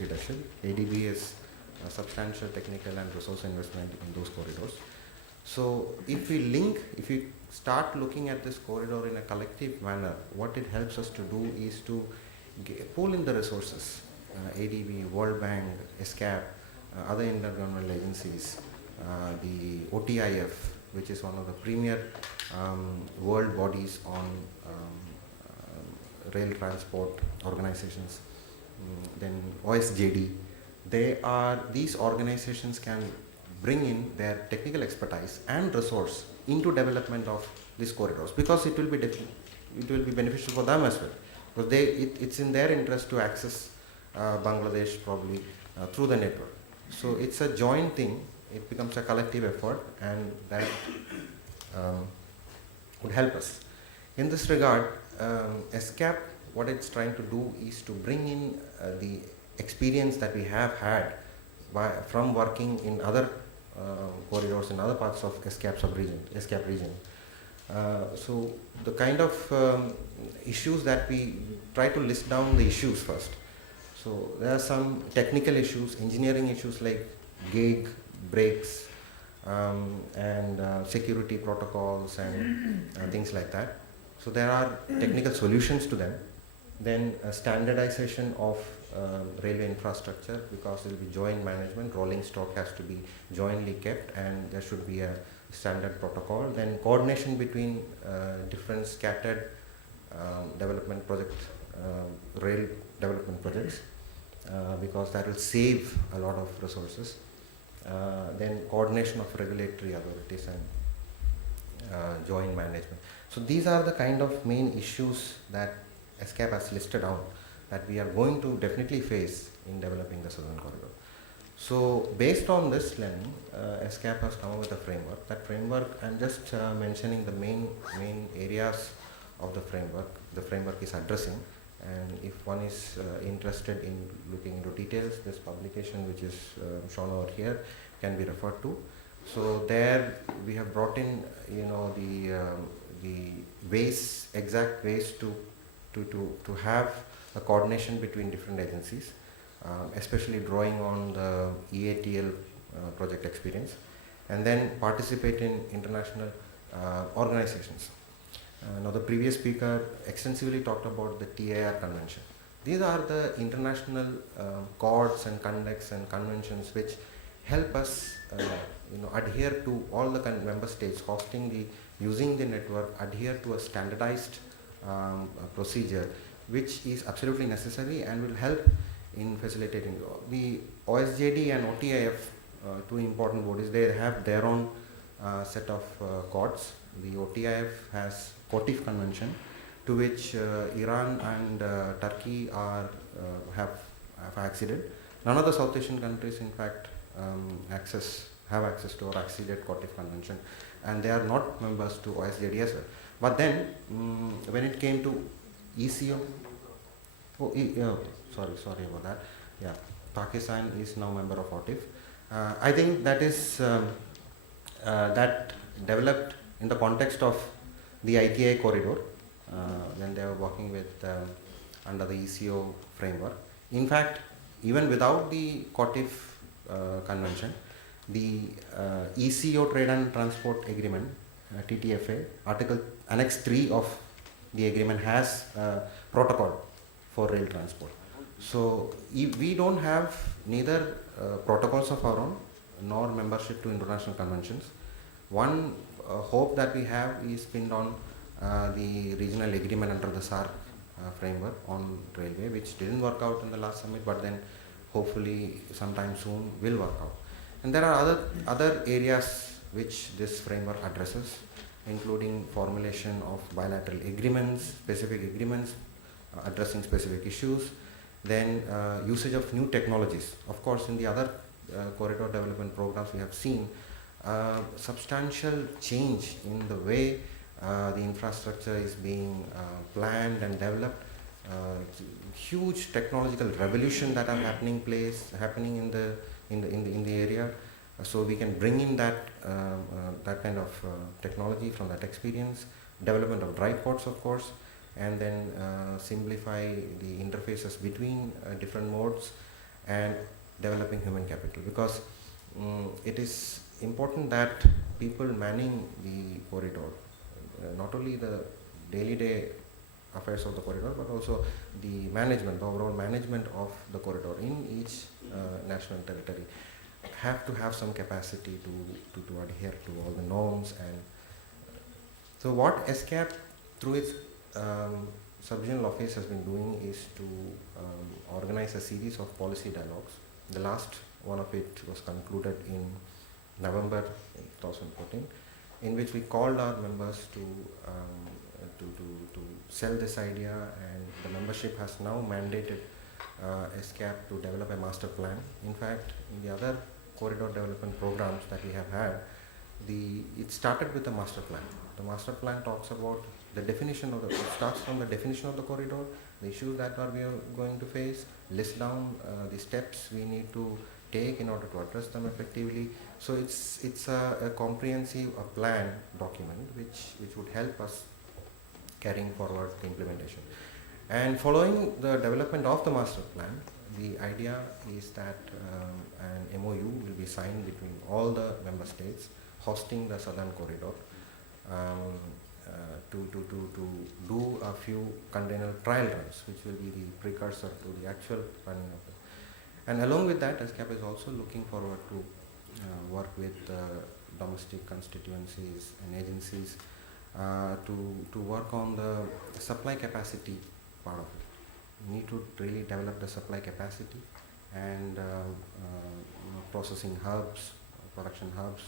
leadership. ADB is a substantial technical and resource investment in those corridors. So if we start looking at this corridor in a collective manner, what it helps us to do is to pull in the resources, ADB, World Bank, ESCAP, other intergovernmental agencies, the OTIF, which is one of the premier world bodies on rail transport organizations, then OSJD. These organizations can bring in their technical expertise and resource into development of these corridors, because it will be beneficial for them as well, because it's in their interest to access Bangladesh probably through the network. So it's a joint thing. It becomes a collective effort, and that would help us. In this regard, ESCAP, what it's trying to do is to bring in the experience that we have had from working in other corridors in other parts of ESCAP region. So the kind of issues that we try to list down the issues first. So there are some technical issues, engineering issues like gauge, brakes, and security protocols and things like that. So there are technical solutions to them. Then standardization of railway infrastructure, because there will be joint management, rolling stock has to be jointly kept, and there should be a standard protocol. Then coordination between different scattered development projects, rail development projects, because that will save a lot of resources. Then coordination of regulatory authorities and joint management. So these are the kind of main issues that ESCAP has listed out that we are going to definitely face in developing the Southern Corridor. So based on this learning, ESCAP has come up with a framework. That framework, I'm just mentioning the main areas of the framework is addressing. And if one is interested in looking into details, this publication which is shown over here can be referred to. So there we have brought in, the exact ways to have a coordination between different agencies, especially drawing on the EATL project experience, and then participate in international organizations. Now the previous speaker extensively talked about the TIR convention. These are the international codes and conducts and conventions which help us adhere to all the member states using the network, adhere to a standardized procedure, which is absolutely necessary and will help in facilitating. The OSJD and OTIF, two important bodies, they have their own set of codes. The OTIF has COTIF convention, to which Iran and Turkey have acceded. None of the South Asian countries, in fact, have access to or acceded COTIF convention, and they are not members to OSJD as well. But then, when it came to ECO, sorry about that. Yeah, Pakistan is now member of OTIF. I think that is that developed in the context of the ITI corridor when they were working with under the ECO framework. In fact, even without the COTIF convention, the ECO Trade and Transport Agreement, TTFA, Article Annex 3 of the agreement has protocol for rail transport. So we don't have neither protocols of our own nor membership to international conventions. One hope that we have is pinned on the regional agreement under the SARC framework on railway, which didn't work out in the last summit, but then hopefully sometime soon will work out. And there are other areas which this framework addresses, including formulation of bilateral agreements, specific agreements addressing specific issues, then usage of new technologies. Of course, in the other corridor development programs, we have seen substantial change in the way the infrastructure is being planned and developed. Huge technological revolution that are happening in the area. So we can bring in that kind of technology from that experience. Development of dry ports, of course, and then simplify the interfaces between different modes, and developing human capital, because it is important that people manning the corridor, not only the daily day affairs of the corridor, but also the management, the overall management of the corridor in each national territory, have to have some capacity to adhere to all the norms. And so what ESCAP through its sub-regional office has been doing is to organize a series of policy dialogues. The last one of it was concluded in November 2014, in which we called our members to sell this idea, and the membership has now mandated ESCAP to develop a master plan. In fact, in the other corridor development programs that we have had, it started with a master plan. The master plan talks about the definition of it starts from the definition of the corridor, the issues that we are going to face, list down the steps we need to take in order to address them effectively. So it's a comprehensive plan document which would help us carrying forward the implementation. And following the development of the master plan, the idea is that an MOU will be signed between all the member states hosting the southern corridor to do a few container trial runs, which will be the precursor to the actual running of it. And along with that, ESCAP is also looking forward to work with domestic constituencies and agencies to work on the supply capacity part of it. We need to really develop the supply capacity, and processing hubs, production hubs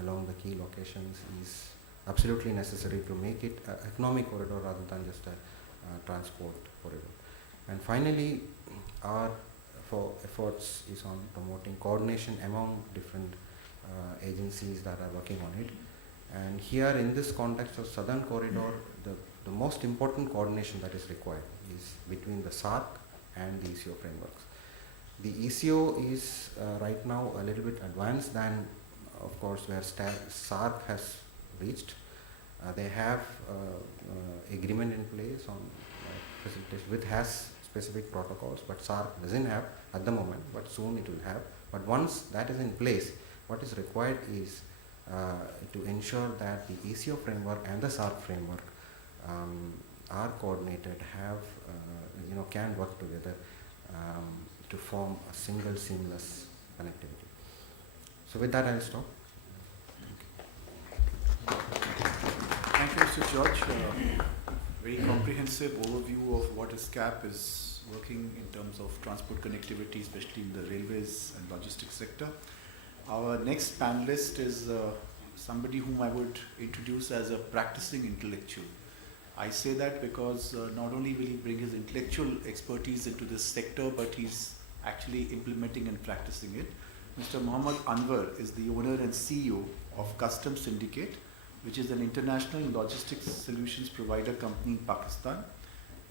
along the key locations is absolutely necessary to make it an economic corridor rather than just a transport corridor. And finally, our efforts is on promoting coordination among different agencies that are working on it. And here in this context of southern corridor, the most important coordination that is required is between the SARC and the ECO frameworks. The ECO is right now a little bit advanced than, of course, where SARC has reached. They have agreement in place on facilitation with has specific protocols, but SARC doesn't have at the moment, but soon it will have. But once that is in place, what is required is to ensure that the ECO framework and the SARC framework are coordinated, can work together to form a single seamless connectivity. So with that, I'll stop. Thank you, Mr. George. Very comprehensive overview of what ESCAP is working in terms of transport connectivity, especially in the railways and logistics sector. Our next panelist is somebody whom I would introduce as a practicing intellectual. I say that because not only will he bring his intellectual expertise into this sector, but he's actually implementing and practicing it. Mr. Mohammad Anwar is the owner and CEO of Customs Syndicate, which is an international logistics solutions provider company in Pakistan.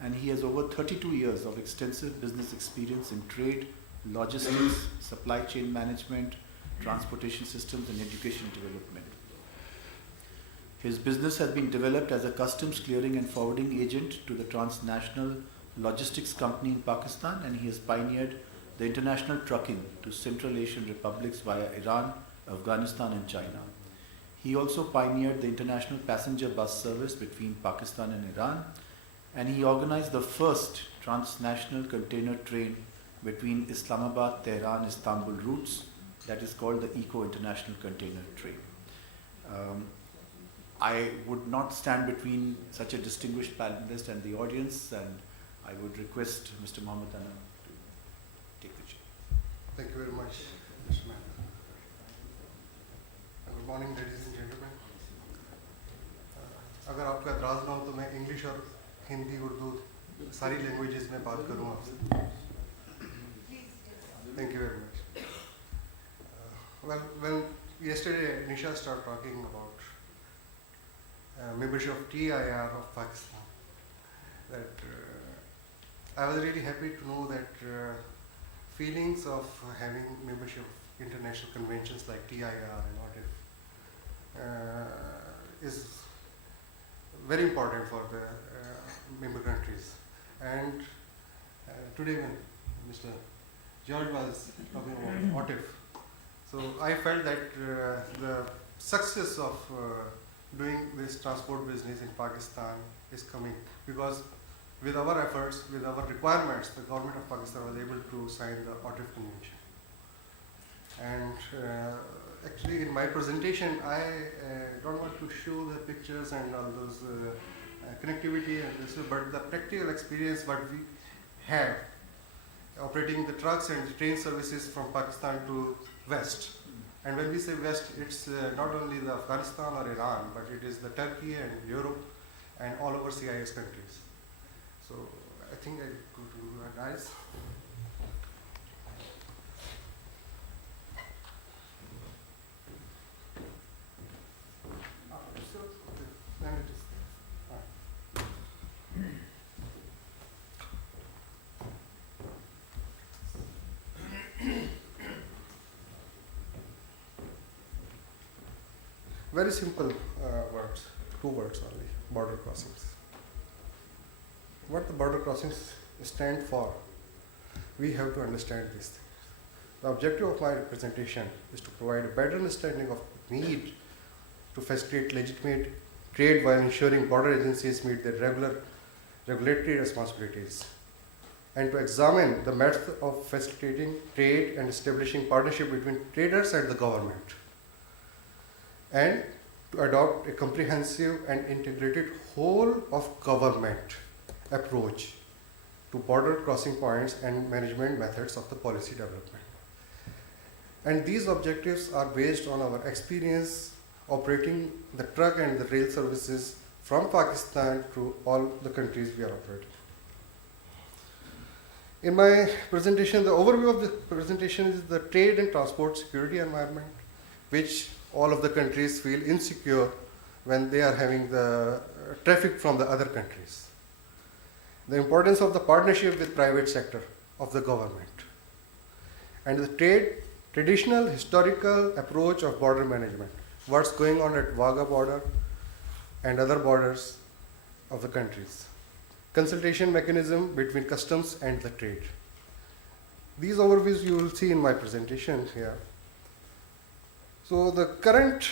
And he has over 32 years of extensive business experience in trade, logistics, supply chain management, transportation systems, and education development. His business has been developed as a customs clearing and forwarding agent to the transnational logistics company in Pakistan, and he has pioneered the international trucking to Central Asian republics via Iran, Afghanistan, and China. He also pioneered the international passenger bus service between Pakistan and Iran, and he organized the first transnational container train between Islamabad, Tehran, Istanbul routes, that is called the Eco International Container Train. I would not stand between such a distinguished panelist and the audience, and I would request Mr. Mohammad Anwar to take the chair. Thank you very much, Mr. Mehta. Good morning, ladies and gentlemen. अगर आपका एतराज़ ना हो तो मैं English और हिंदी उर्दू सारी languages में बात करूँ आपसे. Thank you very much. Well, yesterday Nisha started talking about membership of TIR of Pakistan. That I was really happy to know that feelings of having membership of international conventions like TIR and OTIF is very important for the member countries. And today when Mr. George was talking about OTIF. So I felt that the success of doing this transport business in Pakistan is coming because with our efforts, with our requirements, the government of Pakistan was able to sign the OTIF convention. And actually in my presentation, I don't want to show the pictures and all those connectivity and this, but the practical experience what we have operating the trucks and train services from Pakistan to West. And when we say West, it's not only the Afghanistan or Iran, but it is the Turkey and Europe and all over CIS countries. So I think I go to guys. Then it is there. Very simple words, 2 words only, border crossings. What the border crossings stand for, we have to understand these things. The objective of my presentation is to provide a better understanding of the need to facilitate legitimate trade while ensuring border agencies meet their regulatory responsibilities, and to examine the method of facilitating trade and establishing partnership between traders and the government, and to adopt a comprehensive and integrated whole of government approach to border crossing points and management methods of the policy development. And these objectives are based on our experience operating the truck and the rail services from Pakistan to all the countries we are operating. In my presentation, the overview of the presentation is the trade and transport security environment, which all of the countries feel insecure when they are having the traffic from the other countries. The importance of the partnership with private sector of the government. And the traditional historical approach of border management. What's going on at Wagah border and other borders of the countries. Consultation mechanism between customs and the trade. These overviews you will see in my presentation here. So the current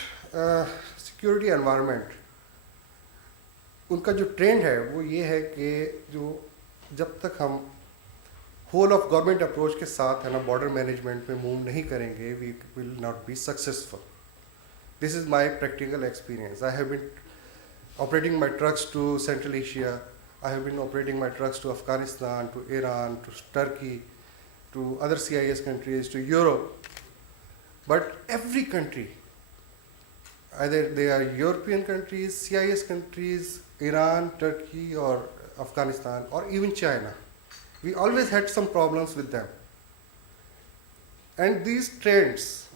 security environment, उनका जो trend है वो ये है कि जो जब तक हम whole of government approach के साथ है ना border management में move नहीं करेंगे, we will not be successful. This is my practical experience. I have been operating my trucks to Central Asia. I have been operating my trucks to Afghanistan, to Iran, to Turkey, to other CIS countries, to Europe. But every country, either they are European countries, CIS countries, Iran, Turkey, or Afghanistan, or even China, we always had some problems with them. And these trends,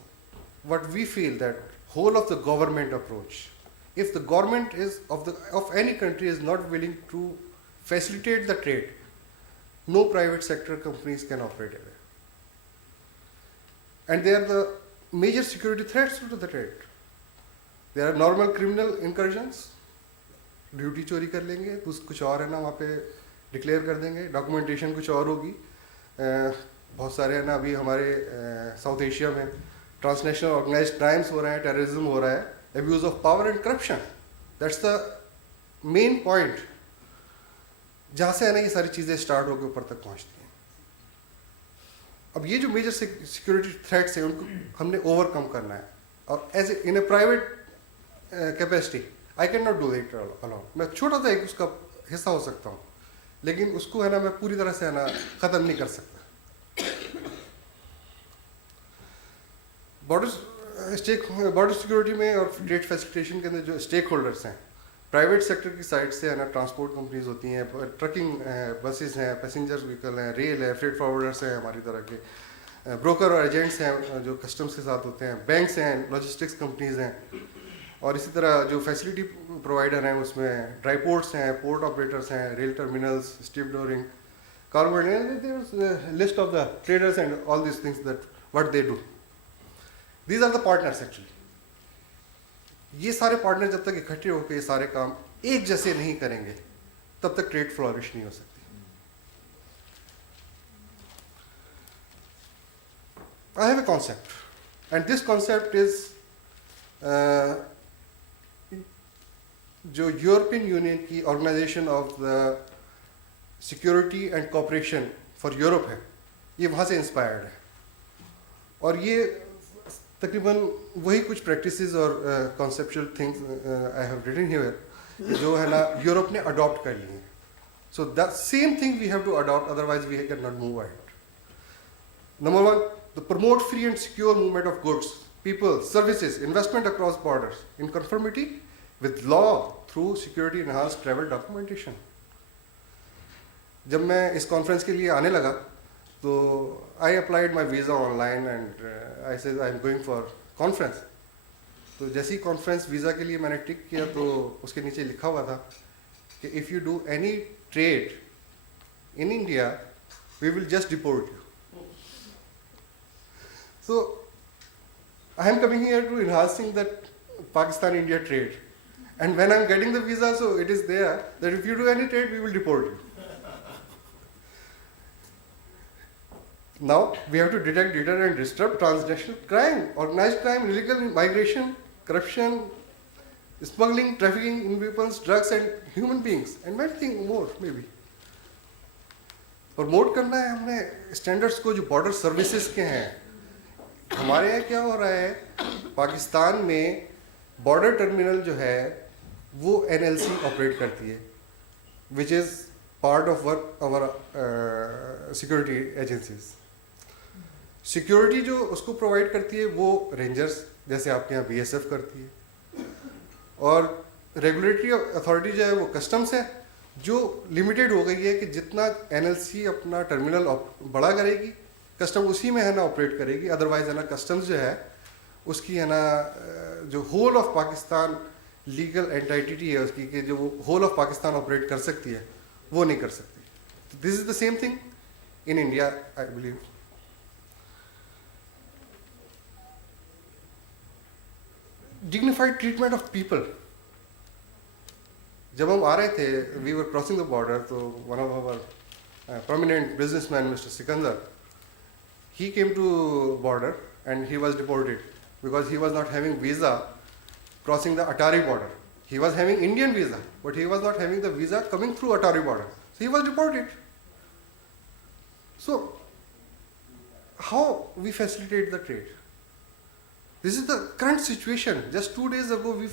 what we feel that whole of the government approach, if the government is of any country is not willing to facilitate the trade, no private sector companies can operate there. And they are the major security threats to the trade. There are normal criminal incursions, duty चोरी कर लेंगे, कुछ और है ना वहाँ पे declare कर देंगे, डॉक्यूमेंटेशन कुछ और होगी. बहुत सारे है ना अभी हमारे साउथ एशिया में ट्रांसनेशनल ऑर्गेनाइज्ड क्राइम्स हो रहे हैं, टेररिज्म हो रहा है, abuse of power and corruption. That's the main point जहाँ से है ना ये सारी चीज़ें स्टार्ट होकर ऊपर तक पहुँचती हैं. अब ये जो मेजर सिक्योरिटी थ्रेट्स हैं उनको हमने ओवरकम करना है, और as in a private capacity I can not do it alone. मैं छोटा सा एक उसका हिस्सा हो सकता हूँ, लेकिन उसको है ना मैं पूरी तरह से है ना ख़त्म नहीं कर सकता. बॉर्डर सिक्योरिटी में और ट्रेड फैसिलिटेशन के अंदर जो स्टेक होल्डर्स हैं, प्राइवेट सेक्टर की साइड से है ना ट्रांसपोर्ट कंपनीज होती हैं, ट्रकिंग बसेस हैं, पैसेंजर व्हीकल हैं, रेल है, फ्रेट फॉरवर्डर्स हैं हमारी तरह के, ब्रोकर और एजेंट्स हैं जो कस्टम्स के साथ होते हैं, बैंक्स हैं, लॉजिस्टिक्स कंपनीज हैं, और इसी तरह जो फैसिलिटी प्रोवाइडर हैं उसमें ड्राई पोर्ट्स हैं, पोर्ट ऑपरेटर्स हैं, rail terminals, steep डोरिंग, cargo, list of the traders and all this things that what they do. These are the partners actually. ये सारे पार्टनर जब तक इकट्ठे होकर ये सारे काम एक जैसे नहीं करेंगे तब तक ट्रेड फ्लोरिश नहीं हो सकती. I have a concept, and this concept is जो यूरोपियन यूनियन की organisation of the security and cooperation for Europe है, ये वहाँ से इंस्पायर्ड है, और ये तकरीबन वही कुछ प्रैक्टिसेस और conceptual things I have written here जो है ना यूरोप ने अडॉप्ट कर ली हैं. So that same thing we have to adopt, otherwise we can not move ahead. Number one, to promote free and secure movement of goods, people, services, investment across borders in conformity with law through security enhanced travel documentation. जब मैं इस conference के लिए आने लगा तो I applied my visa online and I said I am going for conference. तो जैसे ही कॉन्फ्रेंस वीज़ा के लिए मैंने टिक किया तो उसके नीचे लिखा हुआ था कि if you do any trade in India we will just deport you. So, I am coming here to enhancing that Pakistan-India trade. And when I am getting the visa, so it is there that if you do any trade, we will deport you. Now, we have to detect, deter and disrupt transnational crime, organized crime, illegal migration, corruption, smuggling, trafficking in weapons, drugs and human beings, and many more maybe. Promote करना है हमने standards को जो border services के हैं. हमारे यहाँ क्या हो रहा है, पाकिस्तान में बॉर्डर टर्मिनल जो है वो एनएलसी ऑपरेट करती है, which is part of work hour security agencies. Security जो उसको प्रोवाइड करती है वो रेंजर्स जैसे आपके यहाँ बीएसएफ करती है, और रेगुलेटरी अथॉरिटी जो है वो कस्टम्स है, जो लिमिटेड हो गई है कि जितना एनएलसी अपना टर्मिनल बड़ा करेगी कस्टम उसी में है ना ऑपरेट करेगी. अदरवाइज है ना कस्टम्स जो है उसकी है ना जो whole of Pakistan legal entity है उसकी कि जो होल ऑफ पाकिस्तान ऑपरेट कर सकती है वो नहीं कर सकती. This is the same thing in India I believe. Dignified treatment of people. जब हम आ रहे थे we were crossing the border तो one of our prominent businessman mister Sikandar, he came to border and he was deported because he was not having visa crossing the Atari border. He was having Indian visa, but he was not having the visa coming through Atari border. So he was deported. So how we facilitate the trade? This is the current situation. Just 2 days ago we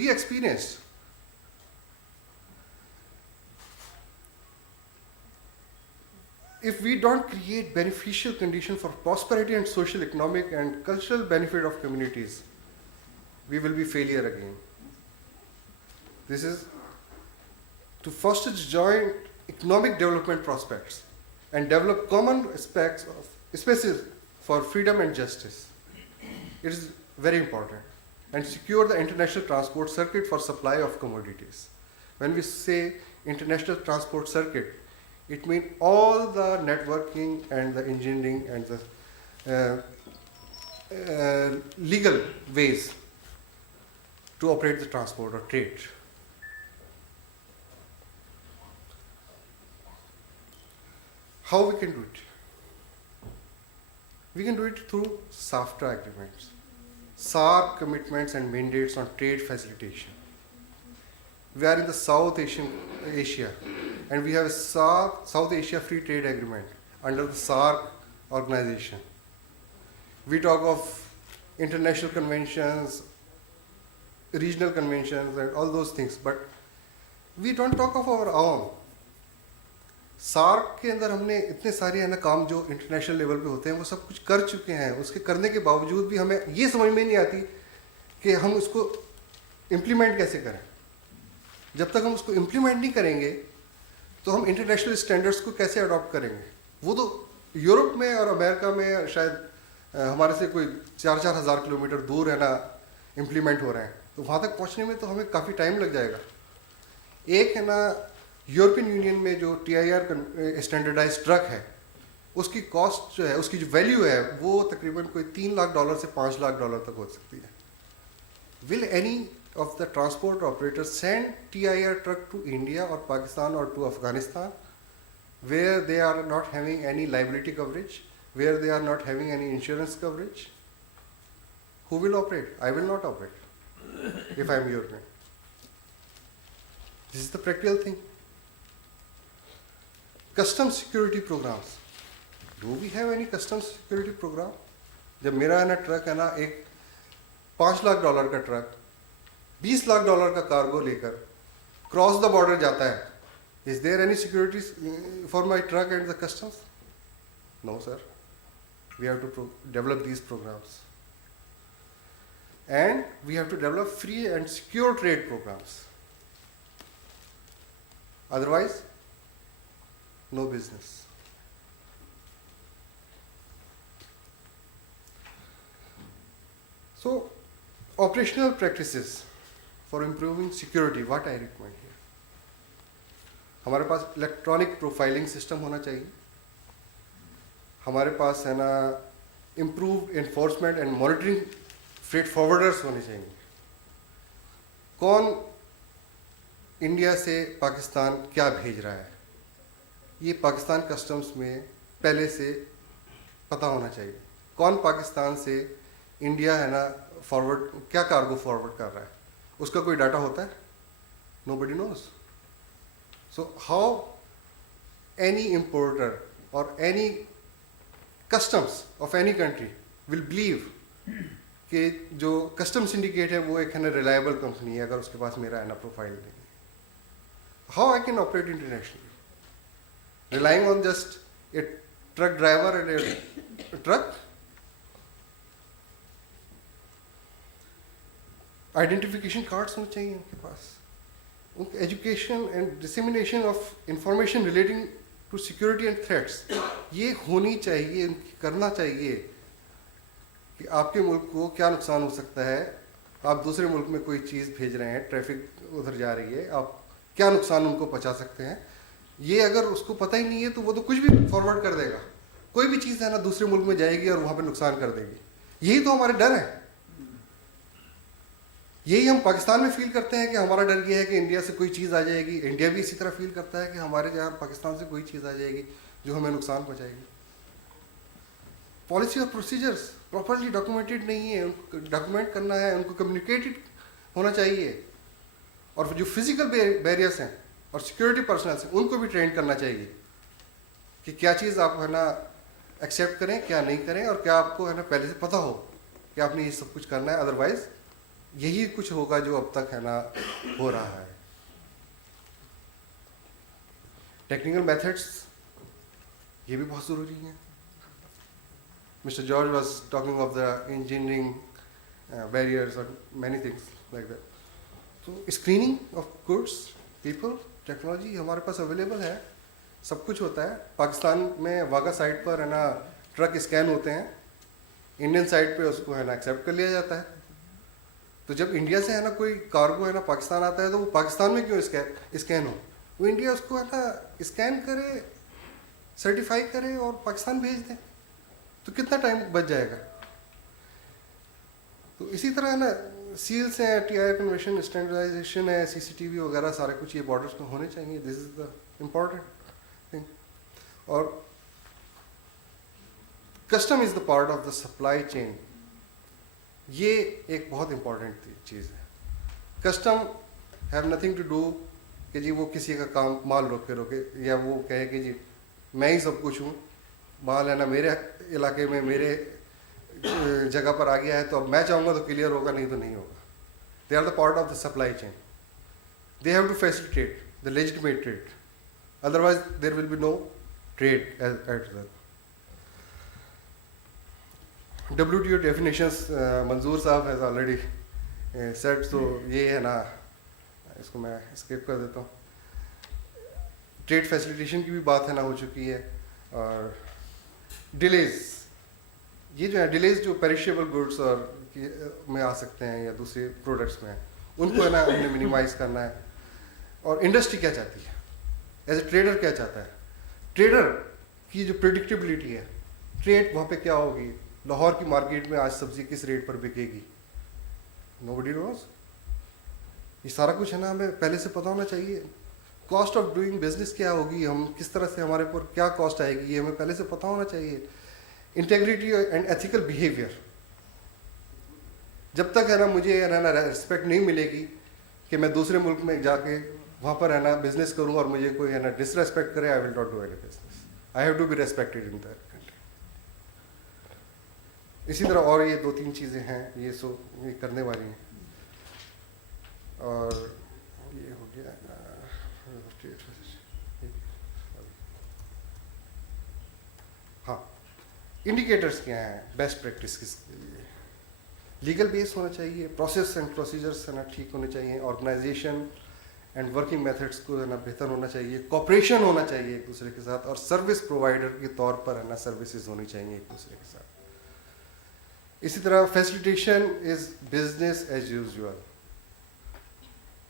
we experienced. If we don't create beneficial conditions for prosperity and social, economic and cultural benefit of communities, we will be failure again. This is to foster joint economic development prospects and develop common spaces for freedom and justice. It is very important. And secure the international transport circuit for supply of commodities. When we say international transport circuit, it means all the networking and the engineering and the legal ways to operate the transport or trade. How we can do it? We can do it through SAFTA agreements, SAARC commitments and mandates on trade facilitation. We are in the South Asia, and we have a South Asia Free Trade Agreement under the SAARC organization. We talk of international conventions, regional conventions, and all those things, but we don't talk of our own. SAARC के अंदर हमने इतने सारे है ना काम जो international level पे होते हैं वो सब कुछ कर चुके हैं. उसके करने के बावजूद भी हमें ये समझ में नहीं आती कि हम उसको इम्प्लीमेंट कैसे करें. जब तक हम उसको इम्प्लीमेंट नहीं करेंगे तो हम इंटरनेशनल स्टैंडर्ड्स को कैसे अडॉप्ट करेंगे. वो तो यूरोप में और अमेरिका में शायद हमारे से कोई 4-4 हज़ार किलोमीटर दूर है ना इम्प्लीमेंट हो रहे हैं, तो वहाँ तक पहुँचने में तो हमें काफ़ी टाइम लग जाएगा. एक है ना यूरोपियन यूनियन में जो TIR स्टैंडर्डाइज ट्रक है उसकी कॉस्ट जो है उसकी जो वैल्यू है वो तकरीबन कोई $3 लाख से $5 लाख तक हो सकती है. Will any of the transport operators send TIR truck to India or Pakistan or to Afghanistan where they are not having any liability coverage, where they are not having any insurance coverage? Who will operate? I will not operate if I am European. This is the practical thing. Customs security programs. Do we have any customs security program? जब मेरा है ना truck है ना एक $5 लाख का truck $20 lakh का cargo लेकर क्रॉस द बॉर्डर जाता है, is there any security for my truck at the customs? No sir. We have to develop these programs. And we have to develop free and secure trade programs. Otherwise, no business. So, operational practices for improving security, what I recommend here. हमारे पास electronic profiling system होना चाहिए. हमारे पास है ना improved enforcement and monitoring freight forwarders होने चाहिए. कौन India से पाकिस्तान क्या भेज रहा है, ये पाकिस्तान कस्टम्स में पहले से पता होना चाहिए. कौन पाकिस्तान से इंडिया है ना फॉरवर्ड क्या कार्गो फॉरवर्ड कर रहा है, उसका कोई डाटा होता है? Nobody knows. So how any importer or any customs of any country will believe कि जो कस्टम सिंडिकेट है वो एक है ना रिलायबल कंपनी है अगर उसके पास मेरा है ना प्रोफाइल नहीं है? How I can operate internationally relying on just a truck driver and a truck? Identification cards होने चाहिए उनके पास. उनके education and dissemination of information relating to security and threats ये होनी चाहिए, करना चाहिए कि आपके मुल्क को क्या नुकसान हो सकता है. आप दूसरे मुल्क में कोई चीज़ भेज रहे हैं, ट्रैफिक उधर जा रही है, आप क्या नुकसान उनको पहुंचा सकते हैं. ये अगर उसको पता ही नहीं है तो वो तो कुछ भी फॉरवर्ड कर देगा. कोई भी चीज़ है ना दूसरे मुल्क में जाएगी और वहाँ पे नुकसान कर देगी. यही तो हमारे डर है. यही हम पाकिस्तान में फील करते हैं कि हमारा डर ये है कि इंडिया से कोई चीज़ आ जाएगी. इंडिया भी इसी तरह फील करता है कि हमारे यहाँ पाकिस्तान से कोई चीज़ आ जाएगी जो हमें नुकसान पहुँचाएगी. पॉलिसी और प्रोसीजर्स प्रॉपरली डॉक्यूमेंटेड नहीं है. उनको डॉक्यूमेंट करना है, उनको कम्युनिकेटेड होना चाहिए. और जो फिजिकल बैरियर्स हैं और सिक्योरिटी पर्सनल्स हैं उनको भी ट्रेन करना चाहिए कि क्या चीज़ आप है ना एक्सेप्ट करें, क्या नहीं करें, और क्या आपको है ना पहले से पता हो कि आपने ये सब कुछ करना है. अदरवाइज यही कुछ होगा जो अब तक है ना हो रहा है. टेक्निकल मेथड्स ये भी बहुत ज़रूरी हैं. Mister George was talking of the engineering barriers और मैनी थिंग्स लाइक दैट. तो screening of goods, people, technology हमारे पास अवेलेबल है, सब कुछ होता है. पाकिस्तान में वाघा साइड पर है ना ट्रक स्कैन होते हैं, इंडियन साइड पे उसको है ना एक्सेप्ट कर लिया जाता है. तो जब इंडिया से है ना कोई कार्गो है ना पाकिस्तान आता है तो वो पाकिस्तान में क्यों स्कैन हो? वो इंडिया उसको है ना स्कैन करे, सर्टिफाई करे और पाकिस्तान भेज दे, तो कितना टाइम बच जाएगा. तो इसी तरह है ना सील्स हैं, TIR कन्वेंशन, स्टैंडर्डाइजेशन है, CCTV वगैरह सारे कुछ ये बॉर्डर्स में होने चाहिए. This is the important thing. और custom is the part of the supply chain. ये एक बहुत इम्पॉर्टेंट चीज़ है. Custom have nothing to do कि जी वो किसी का काम माल रोके या वो कहे कि जी मैं ही सब कुछ हूँ, माल है ना मेरे इलाके में मेरे जगह पर आ गया है तो अब मैं चाहूँगा तो क्लियर होगा, नहीं तो नहीं होगा. They are the part of the supply chain. They have to facilitate the legitimate trade, otherwise there will be no trade at that. WTO definitions, मंजूर साहब हैज़ ऑलरेडी सेट. तो ये है ना इसको मैं स्किप कर देता हूँ. ट्रेड फैसिलिटेशन की भी बात है ना हो चुकी है. और डिलेज, ये जो है डिलेज जो पेरिशेबल गुड्स और में आ सकते हैं या दूसरे प्रोडक्ट्स में हैं, उनको है ना हमने मिनिमाइज़ करना है. और इंडस्ट्री क्या चाहती है, एज ए ट्रेडर क्या चाहता है? ट्रेडर की जो प्रिडिक्टेबिलिटी है, ट्रेड वहाँ पे क्या होगी, लाहौर की मार्केट में आज सब्जी किस रेट पर बिकेगी, नोबडी नोज. ये सारा कुछ है ना हमें पहले से पता होना चाहिए. कॉस्ट ऑफ डूइंग बिजनेस क्या होगी, हम किस तरह से हमारे ऊपर क्या कॉस्ट आएगी, ये हमें पहले से पता होना चाहिए. इंटेग्रिटी एंड एथिकल बिहेवियर, जब तक है ना मुझे है ना रिस्पेक्ट नहीं मिलेगी कि मैं दूसरे मुल्क में जाके वहाँ पर है ना बिजनेस करूँ और मुझे कोई है ना डिसरेस्पेक्ट करे, I will not do any business. I have to be respected in that country. इसी तरह और ये 2-3 चीज़ें हैं ये करने वाली हैं. और ये हो गया हाँ, इंडिकेटर्स क्या हैं बेस्ट प्रैक्टिस के लिए. लीगल बेस होना चाहिए, प्रोसेस एंड प्रोसीजर्स है ना ठीक होने चाहिए, ऑर्गेनाइजेशन एंड वर्किंग मेथड्स को है ना बेहतर होना चाहिए, कॉपरेशन होना चाहिए एक दूसरे के साथ, और सर्विस प्रोवाइडर के तौर पर है ना सर्विसेज होनी चाहिए एक दूसरे के साथ. इसी तरह facilitation is business as usual.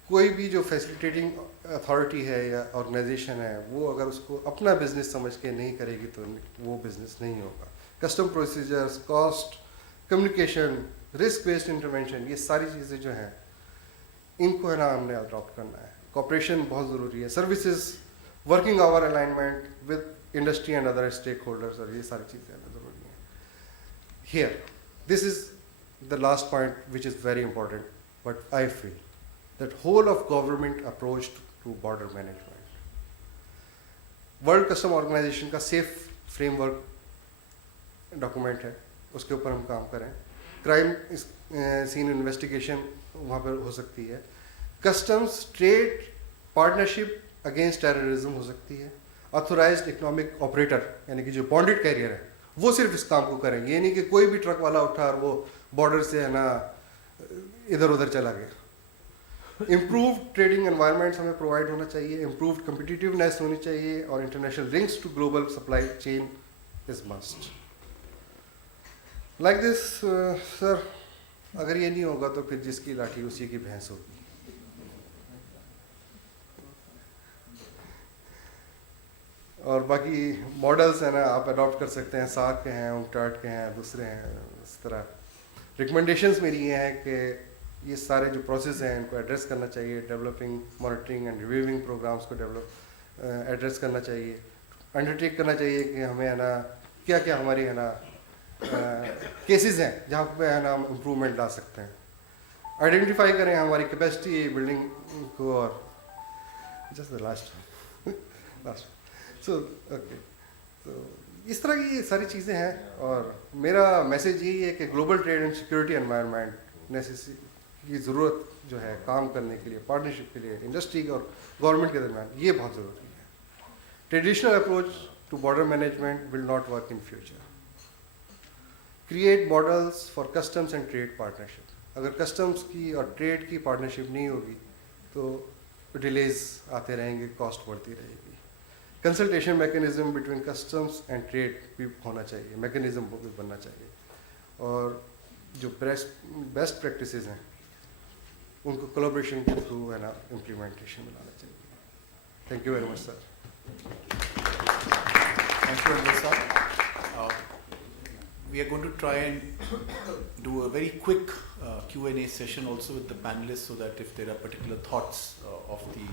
कोई भी जो फैसिलिटेटिंग अथॉरिटी है या ऑर्गेनाइजेशन है वो अगर उसको अपना बिजनेस समझ के नहीं करेगी तो वो बिजनेस नहीं होगा. Custom procedures, cost, communication, risk based intervention, ये सारी चीज़ें जो हैं इनको है ना हमने अडॉप्ट करना है. कॉपरेशन बहुत ज़रूरी है. Services, working hour alignment with industry and other stakeholders, और ये सारी चीज़ें ज़रूरी हैं. Here this is the last point which is very important, but I feel that whole of government approach to border management. World customs organisation का SAFE framework document है, उसके ऊपर हम काम करें. क्राइम सीन इन्वेस्टिगेशन वहाँ पर हो सकती है. Customs trade partnership against terrorism हो सकती है. ऑथोराइज्ड इकोनॉमिक ऑपरेटर यानी कि जो बॉन्डेड कैरियर है वो सिर्फ इस काम को करें. ये नहीं कि कोई भी ट्रक वाला उठा और वो बॉर्डर से है ना इधर उधर चला गया. इम्प्रूव ट्रेडिंग एनवायरनमेंट्स हमें प्रोवाइड होना चाहिए, इम्प्रूव कम्पिटिटिवनेस होनी चाहिए, और international links to global supply chain is must. Like this sir, अगर ये नहीं होगा तो फिर जिसकी लाठी उसी की भैंस होगी. और बाकी मॉडल्स हैं ना आप अडॉप्ट कर सकते हैं, साग के हैं, उमटाट के हैं, दूसरे हैं. इस तरह रिकमेंडेशंस मेरी ये हैं कि ये सारे जो प्रोसेस हैं इनको एड्रेस करना चाहिए. Developing, monitoring and reviewing programmes को एड्रेस करना चाहिए. अंडरटेक करना चाहिए कि हमें है ना क्या क्या हमारी है ना केसेस हैं जहाँ पे है ना हम इम्प्रूवमेंट ला सकते हैं. आइडेंटिफाई करें हमारी कैपेसिटी बिल्डिंग को. और just the last so okay, तो इस तरह की ये सारी चीज़ें हैं. और मेरा मैसेज यही है कि global trade and security environment necessary की ज़रूरत जो है काम करने के लिए, पार्टनरशिप के लिए इंडस्ट्री और गवर्नमेंट के दरमियान, ये बहुत ज़रूरी है. Traditional approach to border management will not work in future. Create models for customs and trade partnership. अगर कस्टम्स की और ट्रेड की पार्टनरशिप नहीं होगी तो डिलेज आते रहेंगे, कॉस्ट बढ़ती रहेगी. Consultation mechanism between customs and trade भी होना चाहिए, मैकेनिज्म भी बनना चाहिए. और जो बेस्ट प्रैक्टिसेस हैं उनको कोलैबोरेशन के थ्रू है ना इम्प्लीमेंटेशन में लाना चाहिए. Thank you very much sir. Thank you, Anil sir. We are going to try and do a very quick Q&A session also with the panelists, so that if there are particular thoughts of the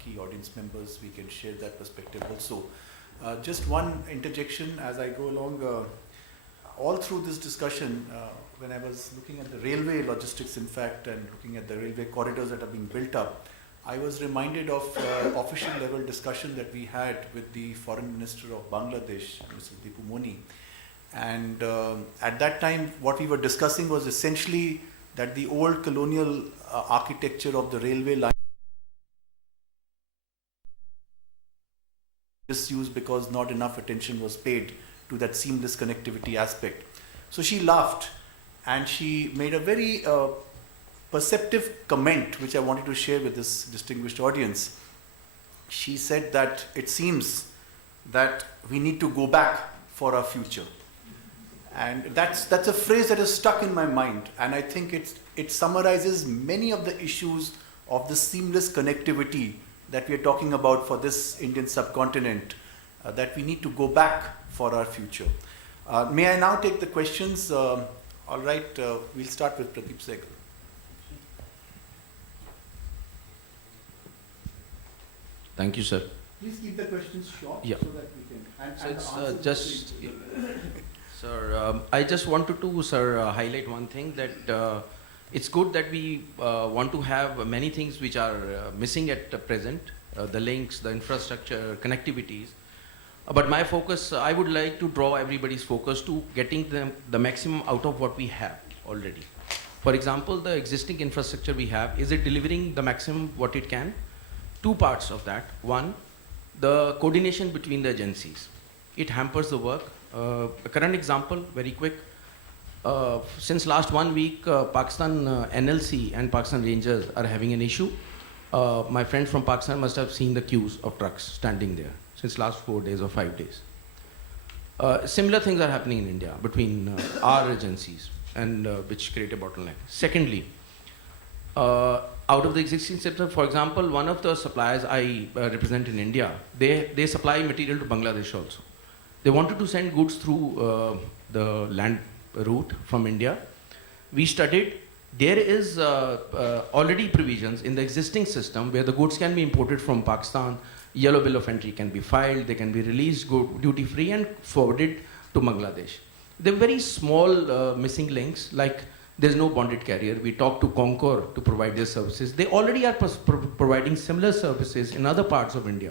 key audience members, we can share that perspective also. Just one interjection as I go along. All through this discussion, when I was looking at the railway logistics, in fact, and looking at the railway corridors that are being built up, I was reminded of official level discussion that we had with the Foreign Minister of Bangladesh, Mr. Deepu Moni. And at that time, what we were discussing was essentially that the old colonial architecture of the railway line misused because not enough attention was paid to that seamless connectivity aspect. So she laughed and she made a very perceptive comment which I wanted to share with this distinguished audience. She said that it seems that we need to go back for our future. And that's a phrase that is stuck in my mind, and I think it summarizes many of the issues of the seamless connectivity that we are talking about for this Indian subcontinent, that we need to go back for our future. May I now take the questions? All right, we'll start with Pradeep Sehgal. Thank you, sir. Please keep the questions short, Yeah. so that we can. So it's just Sir, I just wanted to, sir, highlight one thing that it's good that we want to have many things which are missing at the present, the links, the infrastructure, connectivities. But my focus, I would like to draw everybody's focus to getting the maximum out of what we have already. For example, the existing infrastructure we have, is it delivering the maximum what it can? Two parts of that. One, the coordination between the agencies. It hampers the work. A current example, very quick. Since last 1 week, Pakistan NLC and Pakistan Rangers are having an issue. My friend from Pakistan must have seen the queues of trucks standing there since last 4 days or 5 days. Similar things are happening in India between our agencies and which create a bottleneck. Secondly, out of the existing sector, for example, one of the suppliers I represent in India, they supply material to Bangladesh also. They wanted to send goods through the land route from India. We studied. There is already provisions in the existing system where the goods can be imported from Pakistan, yellow bill of entry can be filed, they can be released duty free and forwarded to Bangladesh. There are very small missing links, like there's no bonded carrier. We talked to Concor to provide their services. They already are providing similar services in other parts of India.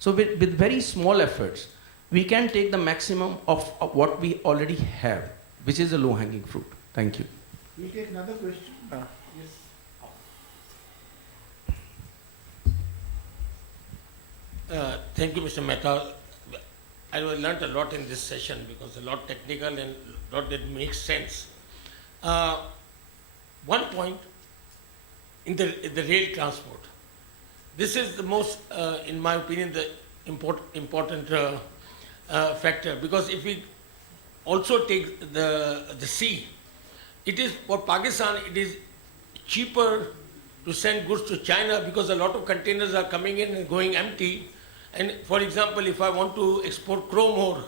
So with very small efforts, we can take the maximum of what we already have, which is a low-hanging fruit. Thank you. We'll take another question. Yes. Thank you, Mr. Mehta. I learned a lot in this session because a lot technical and a lot that makes sense. One point in the rail transport. This is the most, in my opinion, the important factor, because if we also take the sea, it is for Pakistan, it is cheaper to send goods to China because a lot of containers are coming in and going empty. And for example, if I want to export chrome ore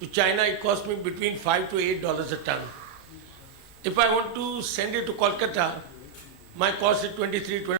to China, it costs me between $5 to $8 a ton. If I want to send it to Kolkata, my cost is 23, 24